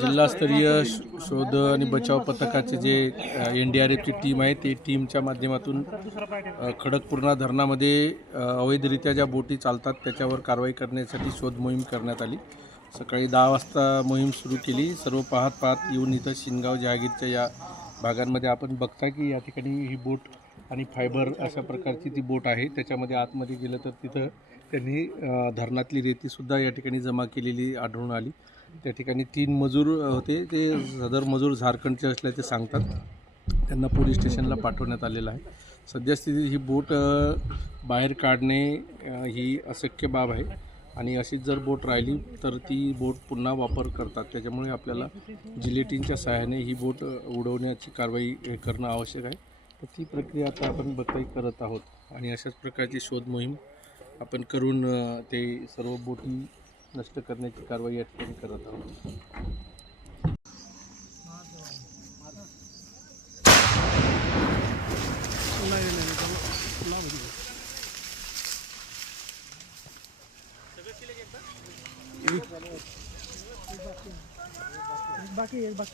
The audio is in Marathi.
जिल्हास्तरीय शोध आणि बचाव पथकाचे जे एन डी आर एफची टीम आहे ते टीमच्या माध्यमातून खडकपूर्णा धरणामध्ये अवैधरित्या ज्या बोटी चालतात त्याच्यावर कारवाई करण्यासाठी शोध मोहीम करण्यात आली सकाळी दहा वाजता मोहीम सुरू केली सर्व पाहत पाहत येऊन इथं शिनगाव जहागीरच्या या भागांमध्ये आपण बघता की या ठिकाणी ही बोट आणि फायबर अशा प्रकारची ती बोट आहे त्याच्यामध्ये आतमध्ये गेलं तर तिथं त्यांनी धरणातली रेतीसुद्धा या ठिकाणी जमा केलेली आढळून आली त्या ठिकाणी तीन मजूर होते ते सदर मजूर झारखंडचे असल्याचे सांगतात त्यांना पोलीस स्टेशनला पाठवण्यात आलेलं आहे सद्यस्थितीत ही बोट बाहेर काढणे ही अशक्य बाब आहे आणि अशीच जर बोट राहिली तर ती बोट पुन्हा वापर करतात त्याच्यामुळे आपल्याला जिलेटिनच्या सहाय्याने ही बोट उडवण्याची कारवाई करणं आवश्यक आहे तर ती प्रक्रिया आता आपण बघताही करत आहोत आणि अशाच प्रकारची शोध मोहीम आपण करून ते सर्व बोटी नष्ट करण्याची कारवाई या ठिकाणी करत आहोत बाकी आहे बाकी